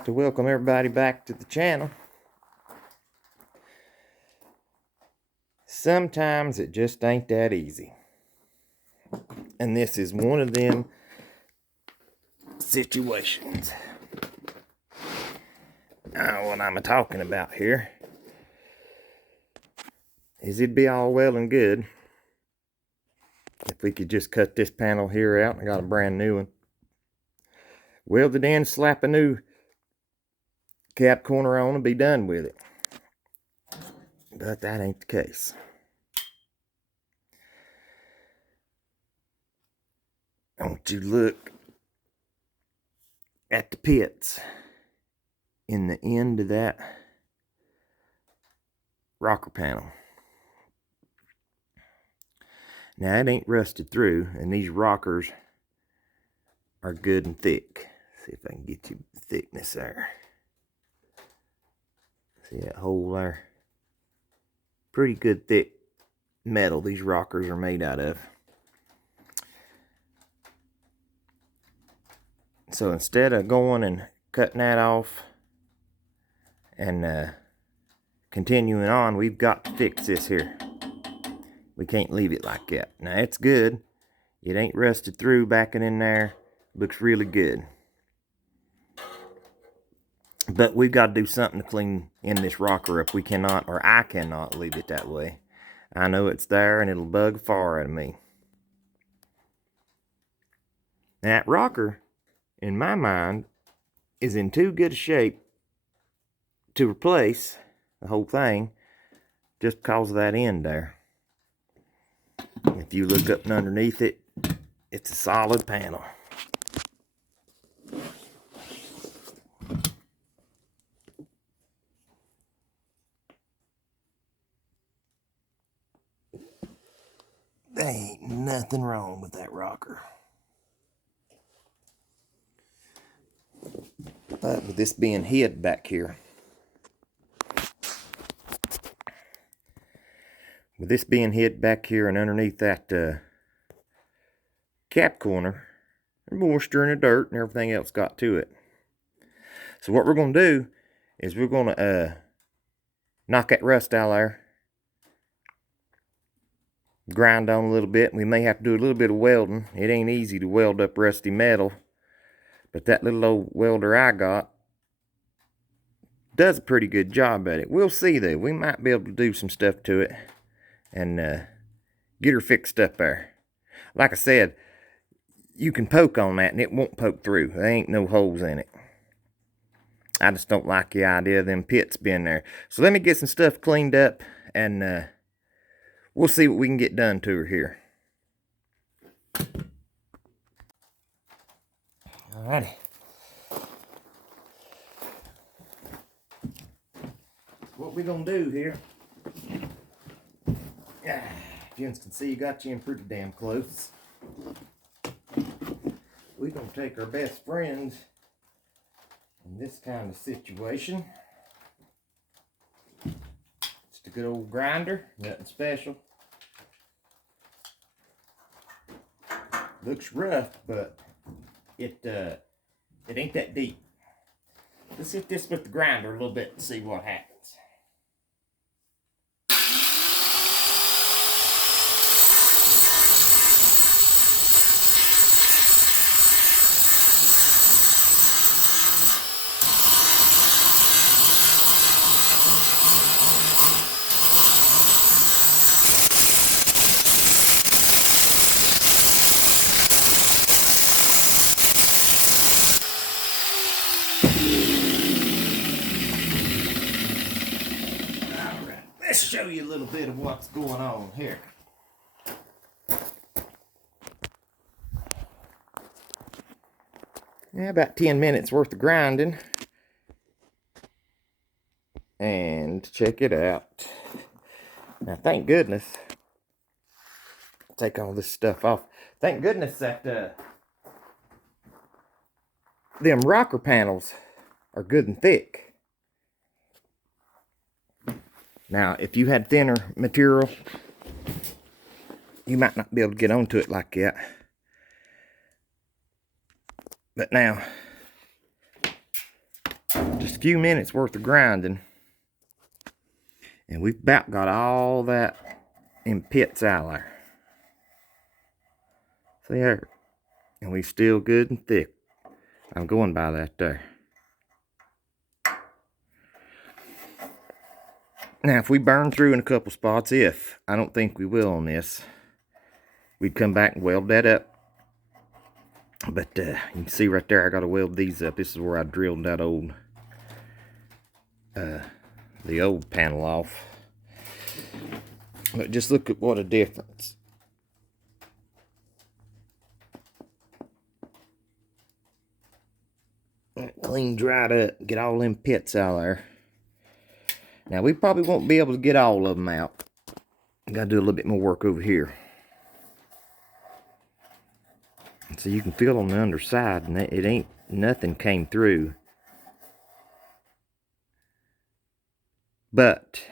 like to welcome everybody back to the channel. Sometimes it just ain't that easy. And this is one of them situations. Now, what I'm talking about here is it'd be all well and good if we could just cut this panel here out. I got a brand new one. Weld it in, slap a new cap corner on, and be done with it. But that ain't the case. I want you to look at the pits in the end of that rocker panel. Now it ain't rusted through, and these rockers are good and thick. See if I can get you the thickness there. See that hole there? Pretty good thick metal these rockers are made out of. So instead of going and cutting that off and continuing on, we've got to fix this here. We can't leave it like that. Now it's good. It ain't rusted through backing in there. Looks really good. But we've got to do something to clean in this rocker up. We cannot, or I cannot, leave it that way. I know it's there and it'll bug far out of me. That rocker, in my mind, is in too good a shape to replace the whole thing just because of that end there. If you look up and underneath it, it's a solid panel. There ain't nothing wrong with that rocker. But with this being hid back here, and underneath that cap corner, the moisture and the dirt and everything else got to it. So what we're going to do is we're going to knock that rust out there, grind on a little bit. We may have to do a little bit of welding. It ain't easy to weld up rusty metal, but that little old welder I got does a pretty good job at it. We'll see though. We might be able to do some stuff to it and get her fixed up there. Like I said, you can poke on that and it won't poke through. There ain't no holes in it. I just don't like the idea of them pits being there. So let me get some stuff cleaned up and we'll see what we can get done to her here. Alrighty. What we're gonna do here, you can see you got you in pretty damn close. We're gonna take our best friends in this kind of situation. Just a good old grinder, nothing special. Looks rough, but it ain't that deep. Let's hit this with the grinder a little bit and see what happens. Let's show you a little bit of what's going on here. Yeah, about 10 minutes worth of grinding. And check it out. Now, thank goodness. Take all this stuff off. Thank goodness that them rocker panels are good and thick. Now, if you had thinner material, you might not be able to get onto it like that. But now, Just a few minutes worth of grinding. And we've about got all that in pits out there. See there? And we still good and thick. I'm going by that there. Now, if we burn through in a couple spots, I don't think we will on this, we'd come back and weld that up. But you can see right there, I got to weld these up. This is where I drilled that old, the old panel off. But just look at what a difference. Clean, dried up, get all them pits out there. Now, we probably won't be able to get all of them out. Got to do a little bit more work over here. So you can feel on the underside, and it ain't, nothing came through. But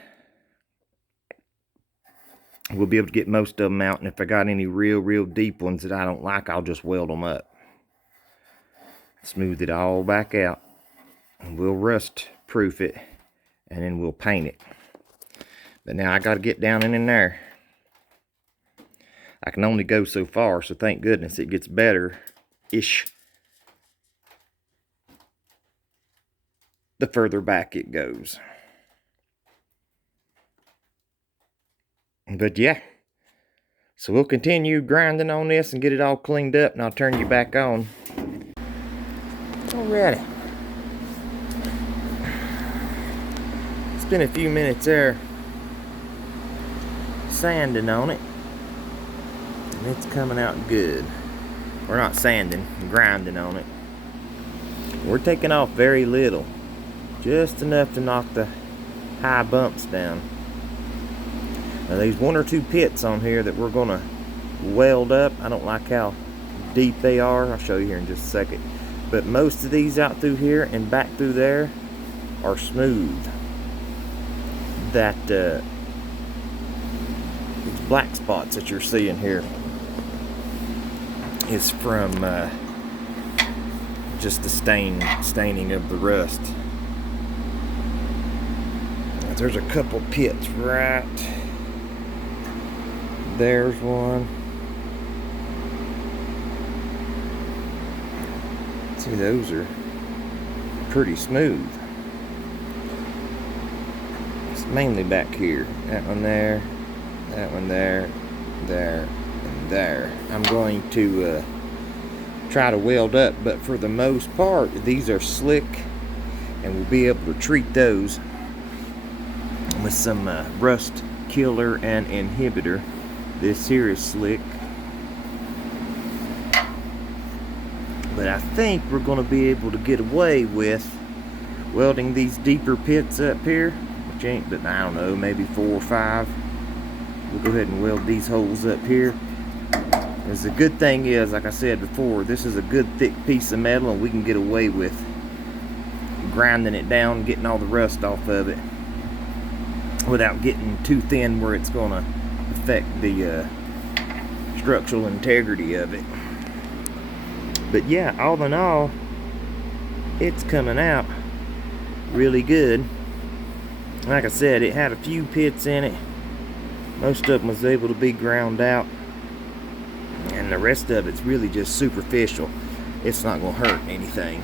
we'll be able to get most of them out, and if I got any real deep ones that I don't like, I'll just weld them up. Smooth it all back out, and we'll rust proof it, and then we'll paint it. But now I got to get down in there. I can only go so far, so thank goodness it gets better-ish the further back it goes. But yeah, so we'll continue grinding on this and get it all cleaned up, and I'll turn you back on. Alrighty. Spent a few minutes there sanding on it. And it's coming out good. We're not sanding, grinding on it. We're taking off very little. Just enough to knock the high bumps down. Now there's one or two pits on here that we're gonna weld up. I don't like how deep they are. I'll show you here in just a second. But most of these out through here and back through there are smooth. That these black spots that you're seeing here is from just the staining of the rust. There's a couple pits right there's one. See, those are pretty smooth. It's mainly back here. That one there, that one there, there, and there. I'm going to try to weld up, but for the most part, these are slick, and we'll be able to treat those with some rust killer and inhibitor. This here is slick. But I think we're going to be able to get away with welding these deeper pits up here, which ain't but, I don't know, maybe 4 or 5. We'll go ahead and weld these holes up here. As the good thing is, like I said before, this is a good thick piece of metal, and we can get away with grinding it down, getting all the rust off of it without getting too thin where it's going to affect the structural integrity of it. But yeah, all in all, it's coming out really good. Like I said, it had a few pits in it. Most of them was able to be ground out, and the rest of it's really just superficial. It's not going to hurt anything.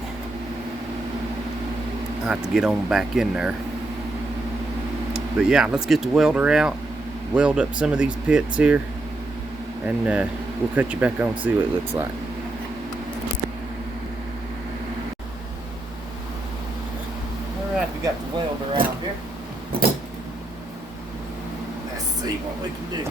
I have to get on back in there. But yeah, let's get the welder out, weld up some of these pits here, and we'll cut you back on and see what it looks like. Alright, we got the welder out here. Let's see what we can do.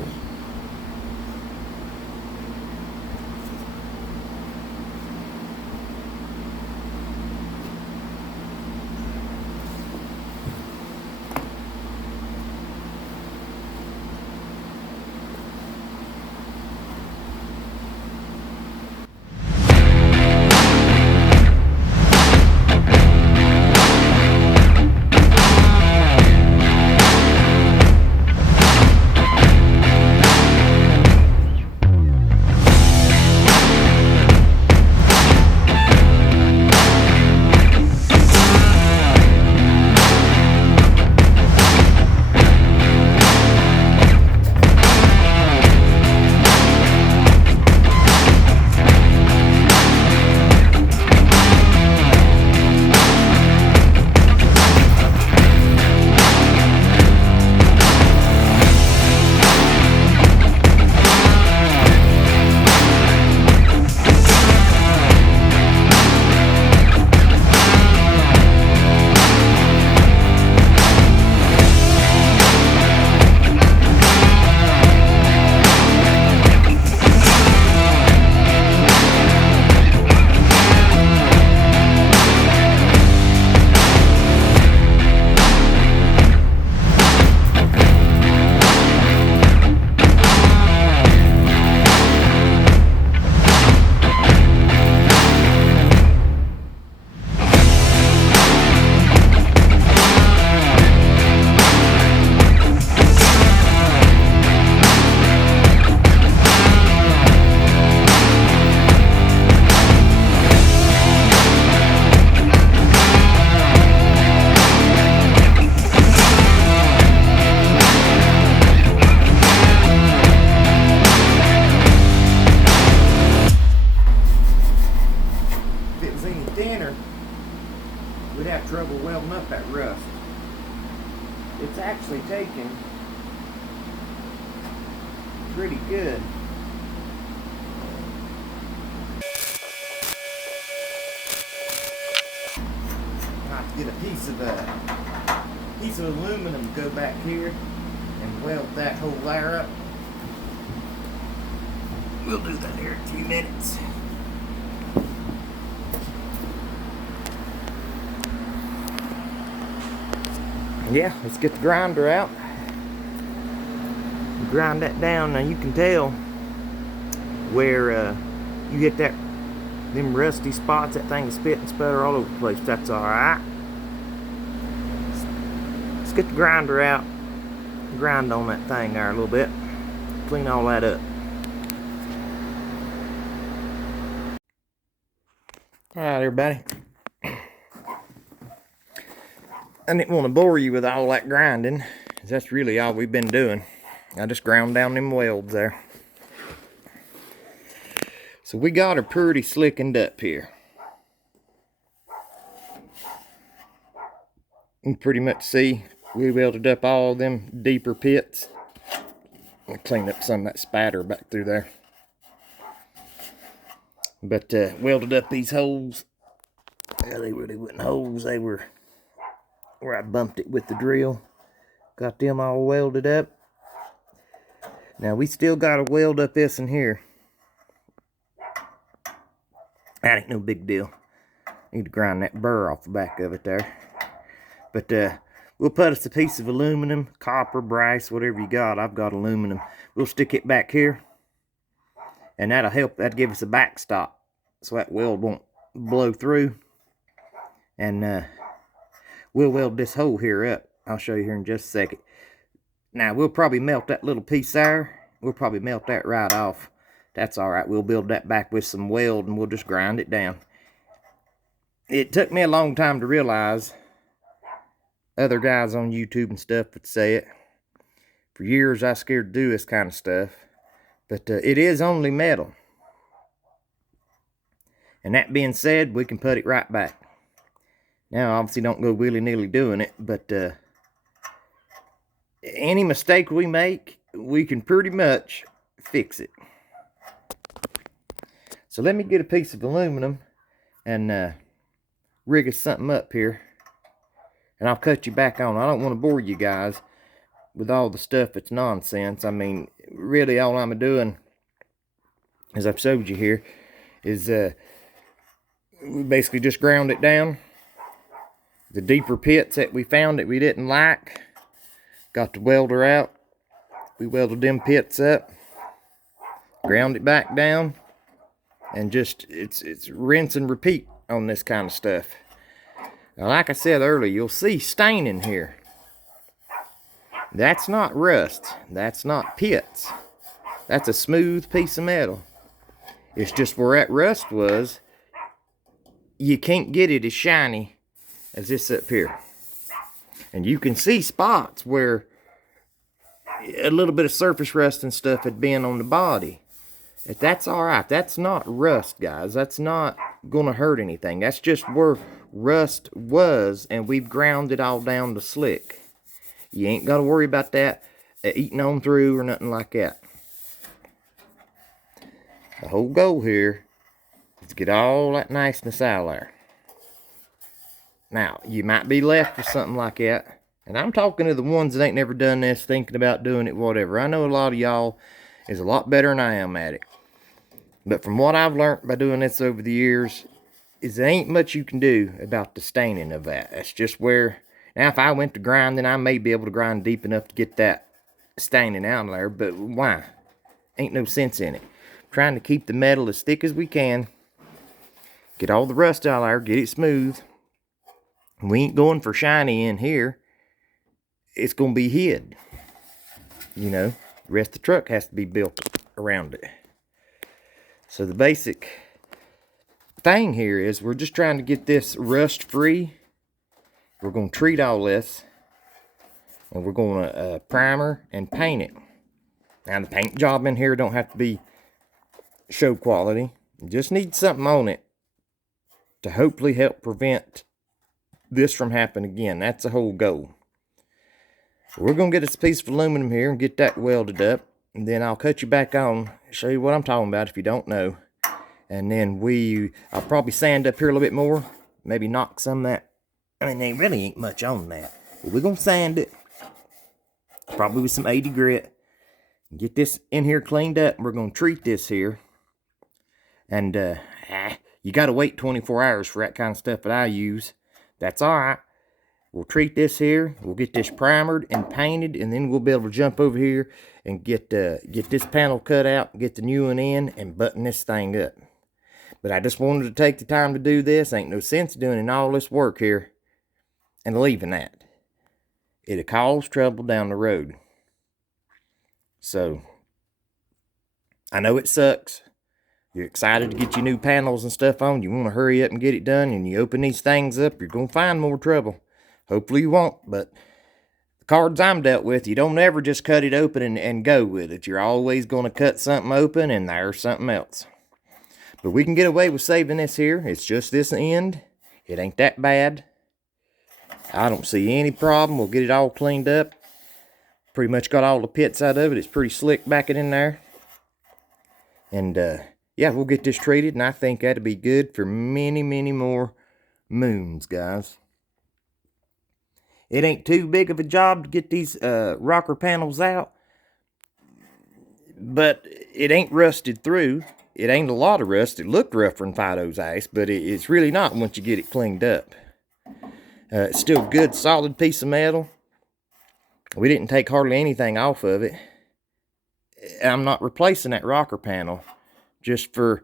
rust. It's actually taken pretty good. I have to get a piece of aluminum to go back here and weld that whole wire up. We'll do that here in a few minutes. Yeah, let's get the grinder out. Grind that down. Now you can tell where you hit them rusty spots. That thing is spit and sputter all over the place. That's alright. Let's get the grinder out. Grind on that thing there a little bit. Clean all that up. Alright, everybody. I didn't want to bore you with all that grinding. That's really all we've been doing. I just ground down them welds there. So we got her pretty slickened up here. You can pretty much see we welded up all them deeper pits. I'll clean up some of that spatter back through there. But welded up these holes. Yeah, they really wasn't holes. They were where I bumped it with the drill. Got them all welded up. Now we still got to weld up this in here. That ain't no big deal. Need to grind that burr off the back of it there. But we'll put us a piece of aluminum, copper, brass, whatever you got. I've got aluminum. We'll stick it back here. And that'll help. That'll give us a backstop. So that weld won't blow through. And we'll weld this hole here up. I'll show you here in just a second. Now, we'll probably melt that little piece there. We'll probably melt that right off. That's alright. We'll build that back with some weld and we'll just grind it down. It took me a long time to realize. Other guys on YouTube and stuff would say it. For years, I was scared to do this kind of stuff. But it is only metal. And that being said, we can put it right back. Now, obviously, don't go willy-nilly doing it, but any mistake we make, we can pretty much fix it. So let me get a piece of aluminum and rig us something up here. And I'll cut you back on. I don't want to bore you guys with all the stuff that's nonsense. I mean, really all I'm doing, as I've showed you here, is we basically just ground it down. The deeper pits that we found that we didn't like, got the welder out. We welded them pits up, ground it back down, and just it's rinse and repeat on this kind of stuff. Now, like I said earlier, you'll see staining here. That's not rust. That's not pits. That's a smooth piece of metal. It's just where that rust was, you can't get it as shiny as this up here. And you can see spots where a little bit of surface rust and stuff had been on the body. If that's alright. That's not rust, guys. That's not gonna hurt anything. That's just where rust was, and we've ground it all down to slick. You ain't got to worry about that eating on through or nothing like that. The whole goal here is to get all that niceness out of there. Now, you might be left with something like that. And I'm talking to the ones that ain't never done this, thinking about doing it, whatever. I know a lot of y'all is a lot better than I am at it. But from what I've learned by doing this over the years, is there ain't much you can do about the staining of that. That's just where... Now, if I went to grinding, I may be able to grind deep enough to get that staining out of there. But why? Ain't no sense in it. Trying to keep the metal as thick as we can. Get all the rust out of there. Get it smooth. We ain't going for shiny in here. It's going to be hid. You know, the rest of the truck has to be built around it. So the basic thing here is we're just trying to get this rust free. We're going to treat all this. And we're going to primer and paint it. Now the paint job in here don't have to be show quality. You just need something on it to hopefully help prevent this from happening again. That's the whole goal. We're going to get this piece of aluminum here and get that welded up. And then I'll cut you back on, show you what I'm talking about if you don't know. And then I'll probably sand up here a little bit more. Maybe knock some of that. I mean, there really ain't much on that. But we're going to sand it. Probably with some 80 grit. Get this in here cleaned up. We're going to treat this here. And you got to wait 24 hours for that kind of stuff that I use. That's alright. We'll treat this here. We'll get this primered and painted. And then we'll be able to jump over here and get this panel cut out. Get the new one in and button this thing up. But I just wanted to take the time to do this. Ain't no sense doing all this work here and leaving that. It'll cause trouble down the road. So, I know it sucks. You're excited to get your new panels and stuff on. You want to hurry up and get it done. And you open these things up, you're going to find more trouble. Hopefully you won't. But the cards I'm dealt with, you don't ever just cut it open and go with it. You're always going to cut something open and there's something else. But we can get away with saving this here. It's just this end. It ain't that bad. I don't see any problem. We'll get it all cleaned up. Pretty much got all the pits out of it. It's pretty slick backing in there. And yeah, we'll get this treated. And I think that'll be good for many, many more moons, guys. It ain't too big of a job to get these rocker panels out. But it ain't rusted through. It ain't a lot of rust. It looked rougher than Fido's ice, but it's really not once you get it cleaned up. It's still a good, solid piece of metal. We didn't take hardly anything off of it. I'm not replacing that rocker panel just for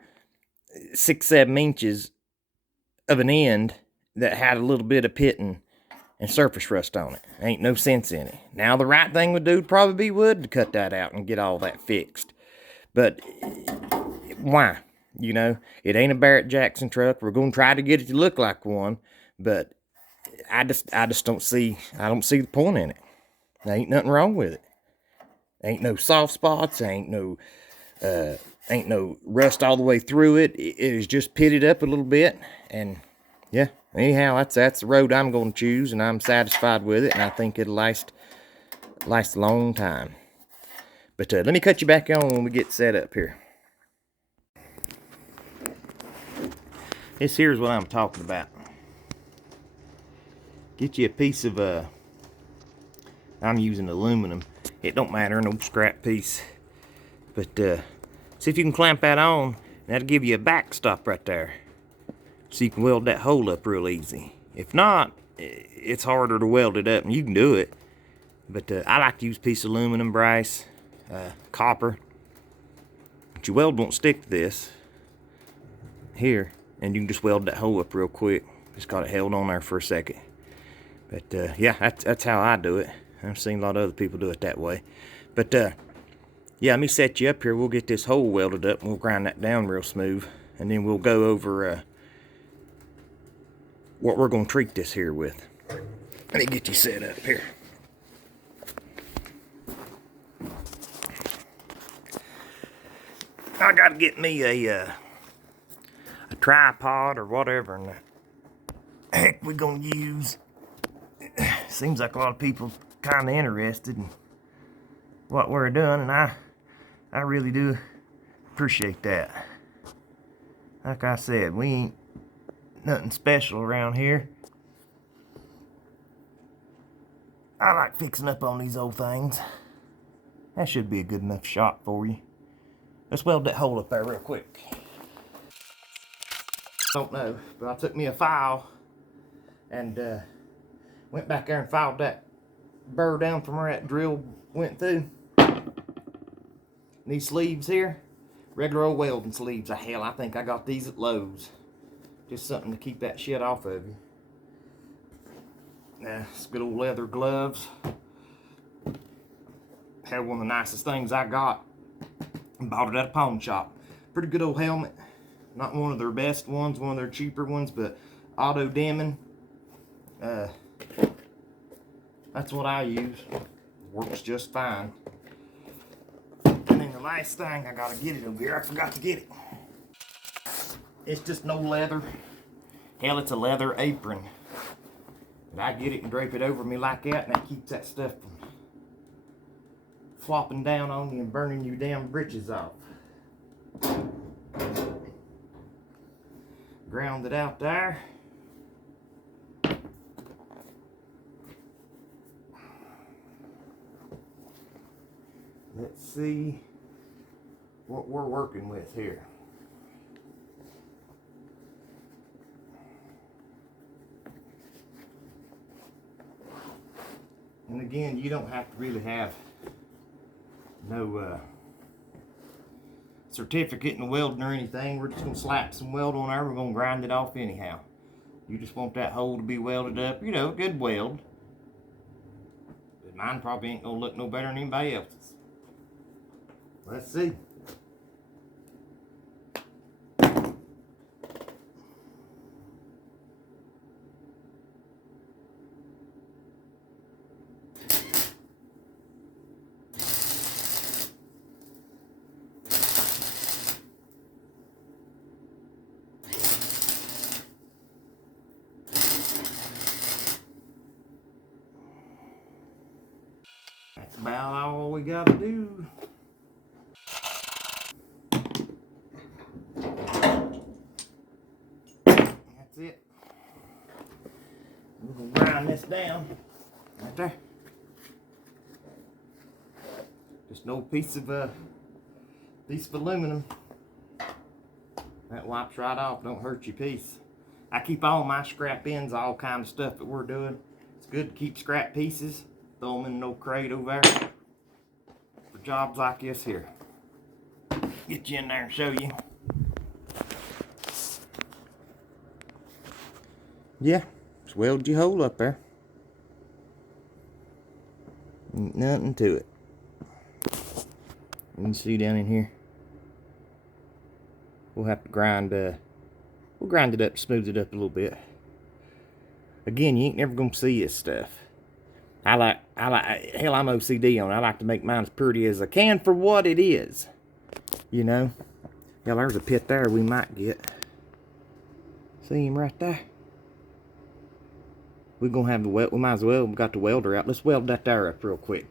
6-7 inches of an end that had a little bit of pitting and surface rust on it. Ain't no sense in it. Now the right thing would do probably would to cut that out and get all that fixed. But why? You know, it ain't a Barrett Jackson truck. We're going to try to get it to look like one, but I just don't see the point in it. There ain't nothing wrong with it. Ain't no soft spots. Ain't no rust all the way through it. It is just pitted up a little bit, and yeah. Anyhow, that's the road I'm going to choose, and I'm satisfied with it, and I think it'll last a long time. But let me cut you back on when we get set up here. This here's what I'm talking about. Get you a piece of, I'm using aluminum. It don't matter, no scrap piece. But see if you can clamp that on, and that'll give you a backstop right there. So you can weld that hole up real easy. If not, it's harder to weld it up, and you can do it. But I like to use a piece of aluminum, Bryce, copper. But your weld won't stick to this here, and you can just weld that hole up real quick. Just got it held on there for a second. But yeah, that's how I do it. I've seen a lot of other people do it that way. But yeah, let me set you up here. We'll get this hole welded up, and we'll grind that down real smooth, and then we'll go over what we're going to treat this here with. Let me get you set up here. I got to get me a tripod or whatever in the heck we're going to use. Seems like a lot of people kind of interested in what we're doing, and I really do appreciate that. Like I said, we ain't nothing special around here. I like fixing up on these old things. That should be a good enough shot for you. Let's weld that hole up there real quick. Don't know, but I took me a file and went back there and filed that burr down from where that drill went through. These sleeves here, regular old welding sleeves. Hell, I think I got these at Lowe's. Just something to keep that shit off of you. It's good old leather gloves. Had one of the nicest things I got. Bought it at a pawn shop. Pretty good old helmet. Not one of their best ones, one of their cheaper ones, but auto dimming. That's what I use. Works just fine. And then the last thing, I gotta get it over here. I forgot to get it. It's just no leather. Hell, it's a leather apron. But I get it and drape it over me like that, and that keeps that stuff from flopping down on you and burning you damn britches off. Ground it out there. Let's see what we're working with here. And again, you don't have to really have no certificate in welding or anything. We're just going to slap some weld on there. We're going to grind it off anyhow. You just want that hole to be welded up. You know, good weld. But mine probably ain't going to look no better than anybody else's. Let's see. That's about all we got to do. That's it. We're going to grind this down. Right there. Just an old piece of aluminum. That wipes right off. Don't hurt your piece. I keep all my scrap ends, all kind of stuff that we're doing. It's good to keep scrap pieces. Throw them in an old crate over there for jobs like this here. Get you in there and show you. Yeah, just weld your hole up there. Ain't nothing to it. You can see down in here. We'll have to grind. We'll grind it up, smooth it up a little bit. Again, you ain't never gonna see this stuff. Hell, I'm OCD on it. I like to make mine as pretty as I can for what it is. You know? Yeah, there's a pit there we might get. See him right there? We're gonna have the weld. We might as well. We got the welder out. Let's weld that there up real quick.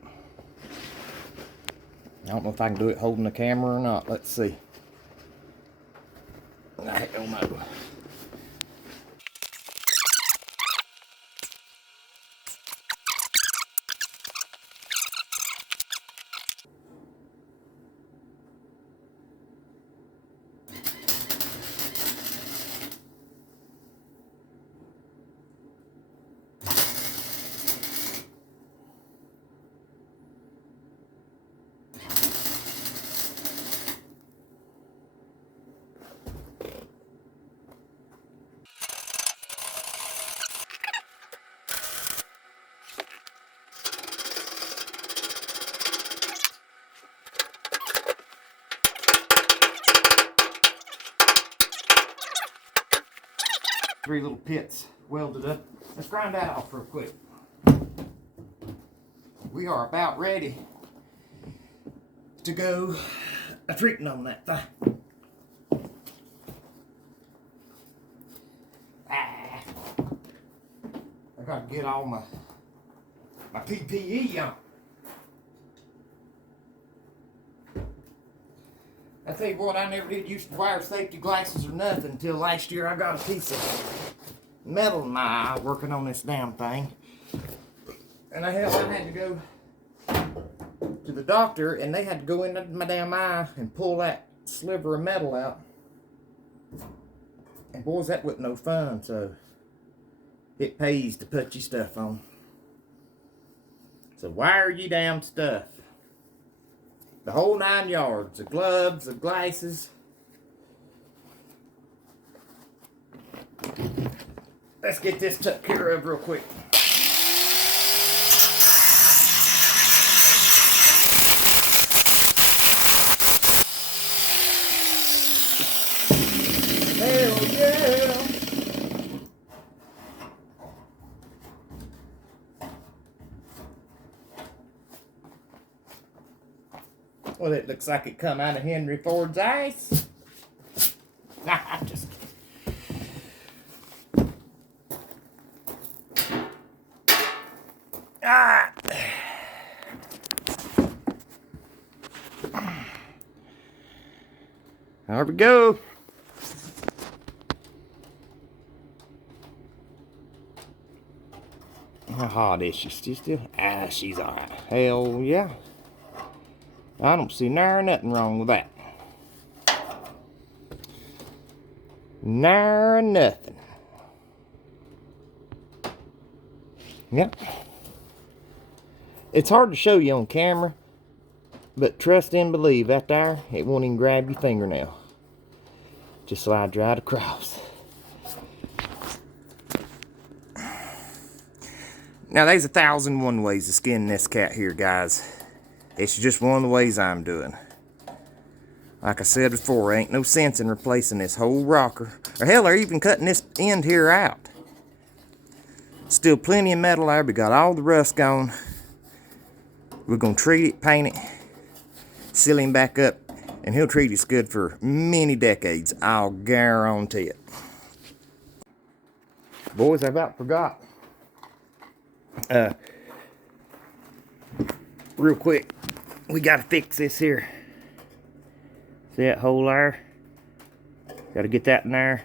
I don't know if I can do it holding the camera or not. Let's see. I don't know. Three little pits welded up. Let's grind that off real quick. We are about ready to go treating on that thing. I gotta get all my PPE on. I tell you what, I never did use to wear safety glasses or nothing until last year. I got a piece of metal in my eye working on this damn thing. And I had to go to the doctor, and they had to go into my damn eye and pull that sliver of metal out. And boys, that wasn't no fun, so it pays to put your stuff on. So wire your damn stuff. The whole 9 yards. The gloves, the glasses. Let's get this took care of real quick. Hell yeah! Well, it looks like it come out of Henry Ford's ice. Nah, just kidding. Ah. There we go. How hot is she? Still? Ah, she's alright. Hell yeah. I don't see nary nothing wrong with that. Nary nothing. Yep. It's hard to show you on camera, but trust and believe, that there, it won't even grab your fingernail. Just slides right across. Now, there's 1,001 ways to skin this cat here, guys. It's just one of the ways I'm doing. Like I said before, ain't no sense in replacing this whole rocker. Or hell, they're even cutting this end here out. Still plenty of metal there. We got all the rust gone. We're going to treat it, paint it, seal him back up, and he'll treat us good for many decades. I'll guarantee it. Boys, I about forgot. Real quick, we got to fix this here. See that hole there? Got to get that in there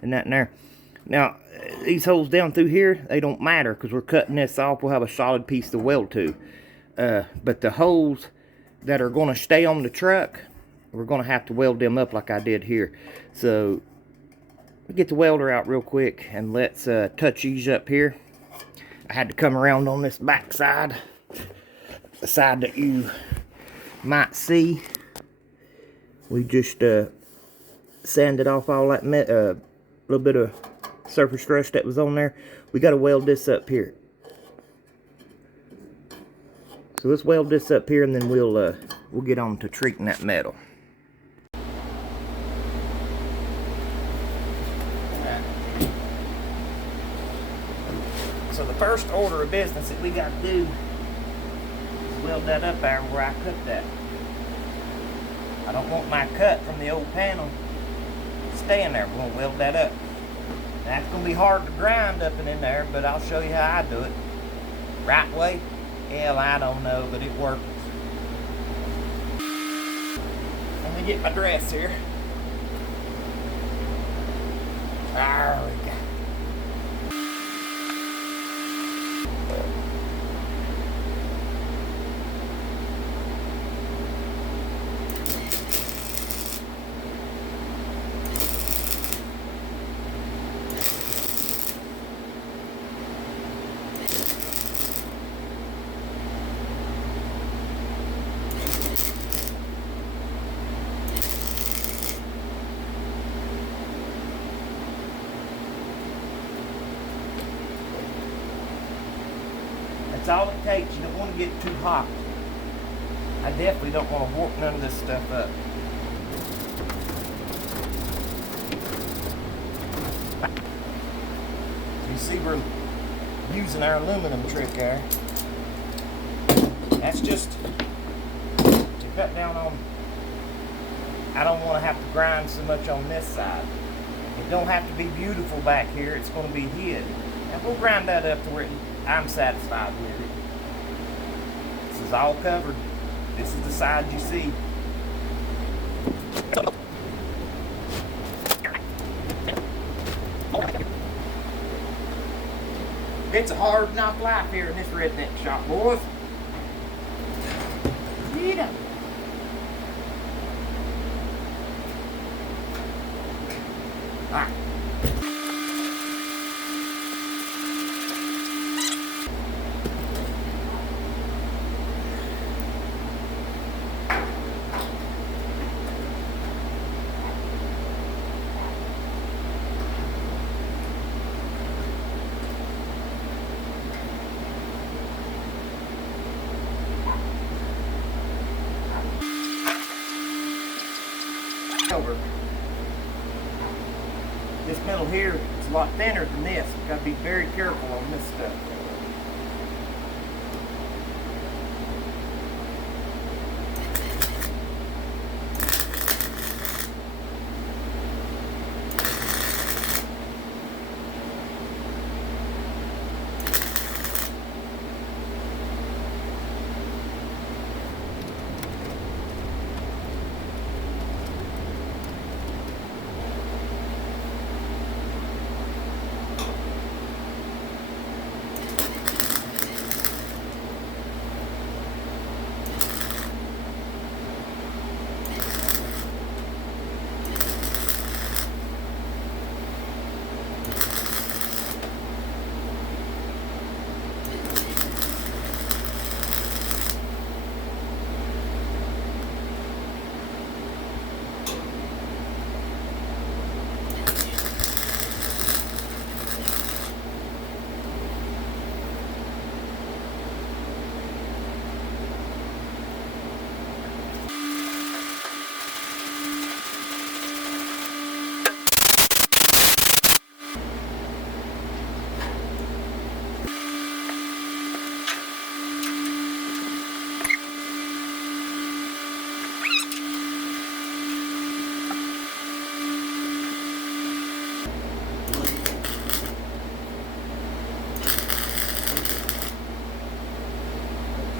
and that in there. Now, these holes down through here, they don't matter because we're cutting this off. We'll have a solid piece to weld to. But the holes that are going to stay on the truck, we're going to have to weld them up like I did here. So, we'll get the welder out real quick and let's touch these up here. I had to come around on this back side, the side that you might see. We just sanded off all that little bit of surface rust that was on there. We got to weld this up here. So let's weld this up here, and then we'll get on to treating that metal. So the first order of business that we got to do is weld that up there where I cut that. I don't want my cut from the old panel staying there. We're going to weld that up. Now, it's going to be hard to grind up and in there, but I'll show you how I do it. Right way? Hell, I don't know, but it works. Let me get my dress here. There we go. That's all it takes. You don't want to get too hot. I definitely don't want to warp none of this stuff up. So you see we're using our aluminum trick there. That's just to cut down on, I don't want to have to grind so much on this side. It don't have to be beautiful back here. It's going to be hid. And we'll grind that up to where I'm satisfied with it. This is all covered. This is the side you see. It's a hard knock life here in this redneck shop, boys. Get up. All right. Over. This metal here is a lot thinner than this. You've got to be very careful on this stuff.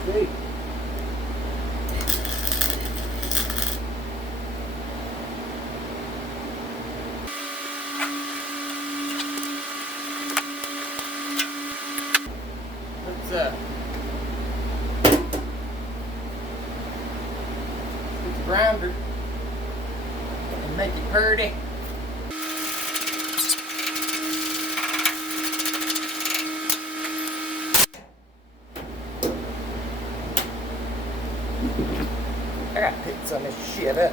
See? Let's get the grinder and make it pretty. I gotta pick some of this shit up.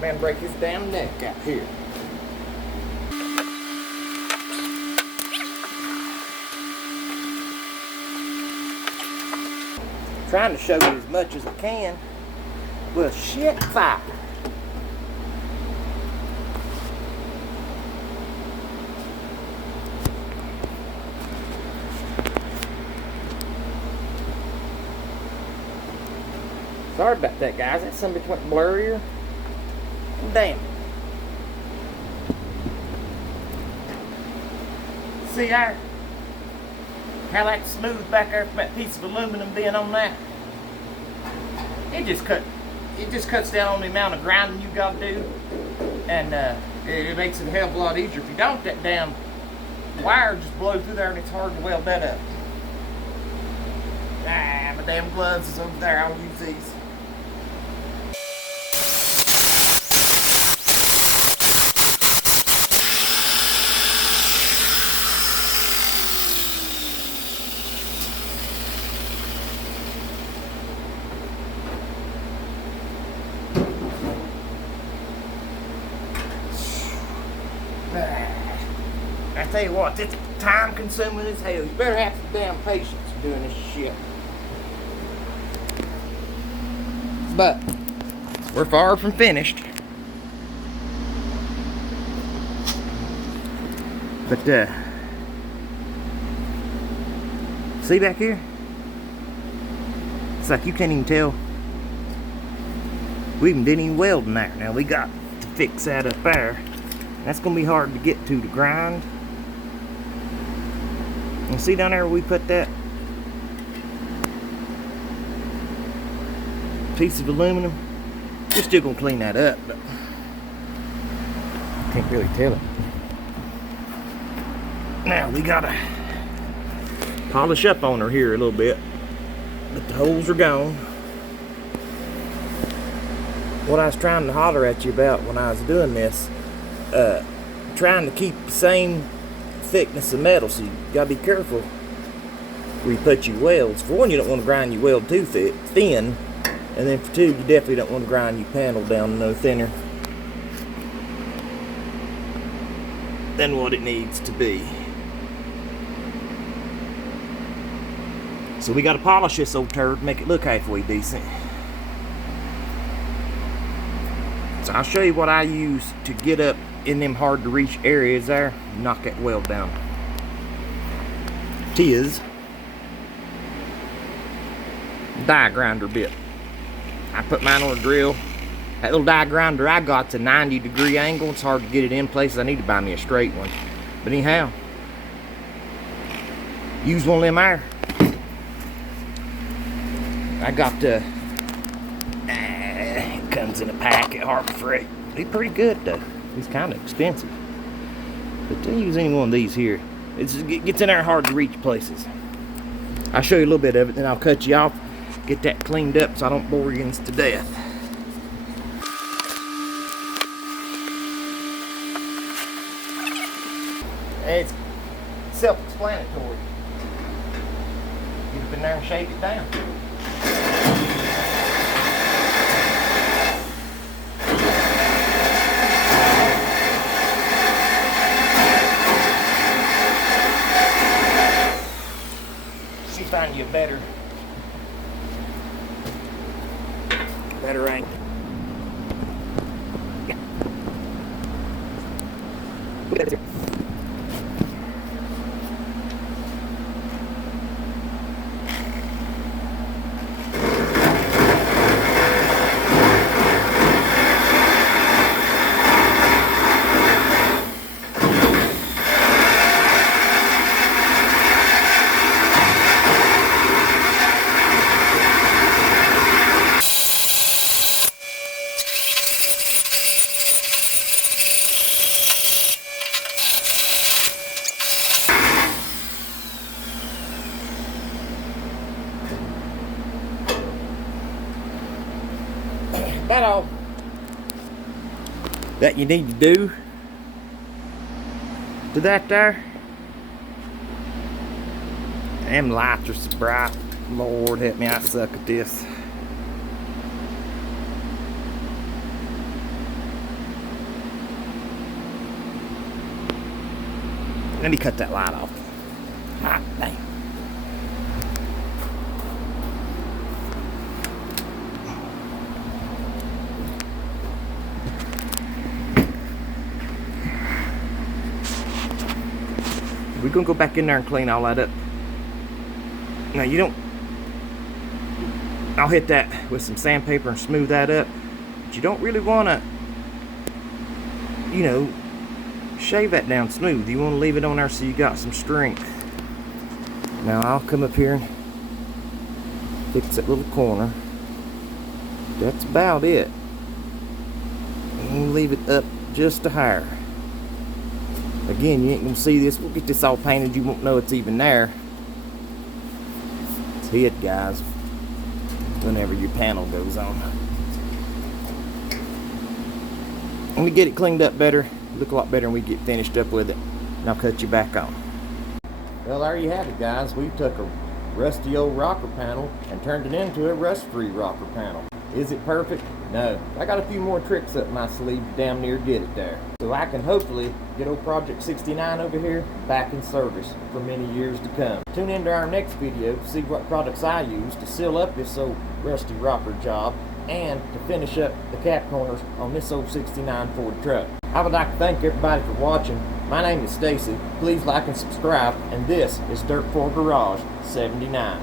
Man, break his damn neck out here. Trying to show you as much as I can. Well, shit, fire. Sorry about that, guys. That some bitch went blurrier. Damn. See how that's smooth back there from that piece of aluminum being on that? It just cuts down on the amount of grinding you gotta do, and it makes it a hell of a lot easier. If you don't, that damn wire just blows through there and it's hard to weld that up. Ah, my damn gloves is over there. I'll use these. I tell you what, it's time consuming as hell. You better have some damn patience doing this shit. But we're far from finished. But see back here? It's like you can't even tell. We even didn't even weld in there. Now we got to fix that up there. That's gonna be hard to get to grind. And see down there where we put that piece of aluminum? We're still gonna clean that up, but can't really tell it. Now we gotta polish up on her here a little bit, but the holes are gone. What I was trying to holler at you about when I was doing this, trying to keep the same thickness of metal, so you gotta be careful where you put your welds. For one, you don't want to grind your weld too thin, and then for two, you definitely don't want to grind your panel down no thinner than what it needs to be. So we gotta polish this old turd, make it look halfway decent. So I'll show you what I use to get up in them hard to reach areas there, knock that weld down. Tis die grinder bit. I put mine on a drill. That little die grinder I got's a 90-degree angle. It's hard to get it in places. I need to buy me a straight one. But anyhow, use one of them there. I got the it comes in a pack at Harbor Freight. They're pretty good though. It's kind of expensive, but don't use any one of these here. It gets in there hard to reach places. I'll show you a little bit of it, then I'll cut you off, get that cleaned up so I don't bore you to death. It's self-explanatory. Get up in there and shave it down. Find you a better angle. That all that you need to do to that there. Them lights are so bright. Lord help me, I suck at this. Let me cut that light off. Hot dang. We're gonna go back in there and clean all that up. Now you don't, I'll hit that with some sandpaper and smooth that up, but you don't really wanna, you know, shave that down smooth. You wanna leave it on there so you got some strength. Now I'll come up here and fix that little corner. That's about it. And leave it up just a hair. Again, you ain't gonna see this. We'll get this all painted. You won't know it's even there. It's hid, guys, whenever your panel goes on. When we get it cleaned up better, look a lot better when we get finished up with it. And I'll cut you back on. Well, there you have it, guys. We took a rusty old rocker panel and turned it into a rust-free rocker panel. Is it perfect? No. I got a few more tricks up my sleeve to damn near get it there. So I can hopefully get old Project 69 over here back in service for many years to come. Tune into our next video to see what products I use to seal up this old rusty rocker job and to finish up the cap corners on this old 69 Ford truck. I would like to thank everybody for watching. My name is Stacy. Please like and subscribe, and this is Dirt 4 Garage 79.